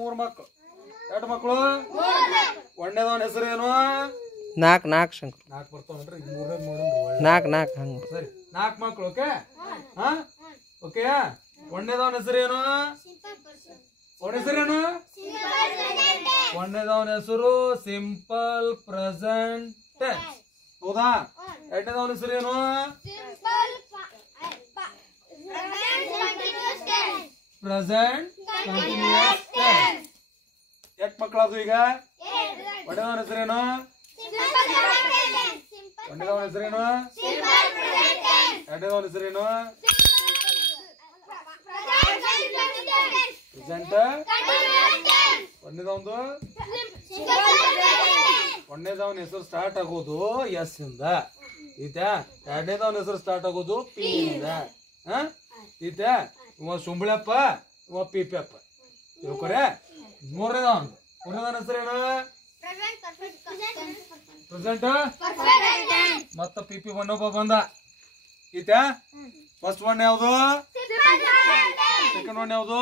ಮೂರು ಮಕ್ಕಳು ಎರಡು ಮಕ್ಕಳು ಒಂದೇದವನ ಹೆಸರು ಏನು ನಾಲ್ಕು ಶಂಕರ್ 4 ಬರ್ತಾವನ್ರಿ ಈಗ ಮೂರನೇದು ನೋಡೋಣ ನಾಲ್ಕು ಹಂಗ ಸರಿ 4 ಮಕ್ಕಳು ಓಕೆ ಹಾ ಓಕೆ ಒಂದೇದವನ ಹೆಸರು ಏನು ಒಂದೇದವನ ಹೆಸರು ಸಿಂಪಲ್ ಪ್ರೆಸೆಂಟ್ ಟೆನ್ಸ್ ಹೌದಾ ಎರಡನೇದವನ ಹೆಸರು ಏನು ಪ್ರೆಸೆಂಟ್ ಕಂಟಿನ್ಯೂಸ್ ಟೆನ್ಸ್ ಎಷ್ಟು ಮಕ್ಕಳದು ಈಗ ಒಂದೇದವನ ಹೆಸರೇನು ಒಂದೇದವನ ಹೆಸರೇನು ಎರಡನೇದವನ ಹೆಸರೇನು ಪ್ರೆಸೆಂಟ್ ಒಂದೇದವನ ಹೆಸರು ಸ್ಟಾರ್ಟ್ ಆಗೋದು ಎಸ್ ಇಂದ ಈತಾ ಎರಡನೇದವನ ಹೆಸರು ಸ್ಟಾರ್ಟ್ ಆಗೋದು ಪಿ ಇಂದ ಈತಾ ಇವ ಸುಂಬಳಪ್ಪ ಇವ ಪಿಪಿ ತಿಳ್ಕೊರೆ ಮೂರನೇದವನ ಹೆಸರೇನು ಪ್ರೆಸೆಂಟ್ ಮತ್ತ ಪಿಪಿ ಒಬ್ಬ ಬಂದ ಈತಾ ಫಸ್ಟ್ ಒನ್ ಯಾವುದು ಸೆಕೆಂಡ್ ಒನ್ ಯಾವುದು